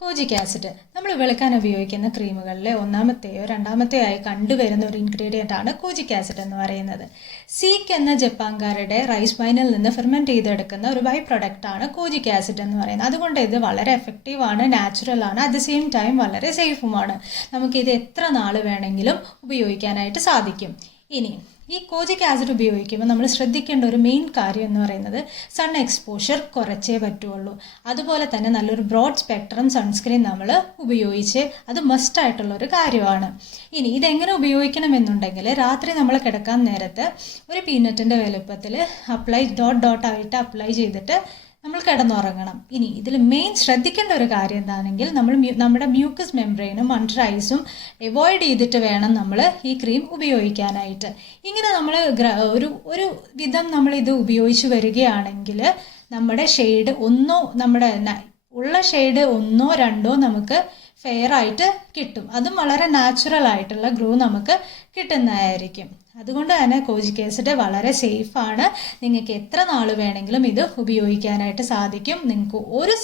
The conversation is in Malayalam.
കോജിക് ആസിഡ് നമ്മൾ വെളുക്കാൻ ഉപയോഗിക്കുന്ന ക്രീമുകളിലെ ഒന്നാമത്തെയോ രണ്ടാമത്തെയോ ആയി കണ്ടുവരുന്ന ഒരു ഇൻഗ്രീഡിയൻ്റ് ആണ് കോജിക് ആസിഡ് എന്ന് പറയുന്നത്. സീക്ക് എന്ന ജപ്പാൻകാരുടെ റൈസ് വൈനിൽ നിന്ന് ഫെർമെൻറ്റ് ചെയ്തെടുക്കുന്ന ഒരു ബൈ പ്രൊഡക്റ്റാണ് കോജിക് ആസിഡ് എന്ന് പറയുന്നത്. അതുകൊണ്ട് ഇത് വളരെ എഫക്റ്റീവാണ്, നാച്ചുറൽ ആണ്, അറ്റ് ദ സെയിം ടൈം വളരെ സേഫുമാണ്. നമുക്കിത് എത്ര നാൾ വേണമെങ്കിലും ഉപയോഗിക്കാനായിട്ട് സാധിക്കും. ഇനി ഈ കോജിക് ആസിഡ് ഉപയോഗിക്കുമ്പോൾ നമ്മൾ ശ്രദ്ധിക്കേണ്ട ഒരു മെയിൻ കാര്യം എന്ന് പറയുന്നത് സൺ എക്സ്പോഷർ കുറച്ചേ പറ്റുള്ളൂ. അതുപോലെ തന്നെ നല്ലൊരു ബ്രോഡ് സ്പെക്ട്രം സൺസ്ക്രീൻ നമ്മൾ ഉപയോഗിച്ച് അത് മസ്റ്റായിട്ടുള്ളൊരു കാര്യമാണ്. ഇനി ഇതെങ്ങനെ ഉപയോഗിക്കണമെന്നുണ്ടെങ്കിൽ രാത്രി നമ്മൾ കിടക്കാൻ നേരത്ത് ഒരു പീനട്ടിൻ്റെ വലുപ്പത്തിൽ ഡോട്ടായിട്ട് അപ്ലൈ ചെയ്തിട്ട് നമ്മൾ കിടന്നുറങ്ങണം. ഇനി ഇതിൽ മെയിൻ ശ്രദ്ധിക്കേണ്ട ഒരു കാര്യം എന്താണെങ്കിൽ നമ്മുടെ മ്യൂക്കസ് മെംബ്രെയിനും അണ്ടർ ഐസും അവോയ്ഡ് ചെയ്തിട്ട് വേണം നമ്മൾ ഈ ക്രീം ഉപയോഗിക്കാനായിട്ട്. ഇങ്ങനെ നമ്മൾ ഒരു വിധം നമ്മളിത് ഉപയോഗിച്ച് വരികയാണെങ്കിൽ നമ്മുടെ ഷെയ്ഡ് ഉള്ള ഷെയ്ഡ് 1 or 2 നമുക്ക് ഫെയർ ആയിട്ട് കിട്ടും. അതും വളരെ നാച്ചുറൽ ആയിട്ടുള്ള ഗ്ലോ നമുക്ക് കിട്ടുന്നതായിരിക്കും. അതുകൊണ്ട് തന്നെ കോജിക് ആസിഡ് വളരെ സേഫാണ്. നിങ്ങൾക്ക് എത്ര നാൾ വേണമെങ്കിലും ഇത് ഉപയോഗിക്കാനായിട്ട് സാധിക്കും. നിങ്ങൾക്ക് ഒരു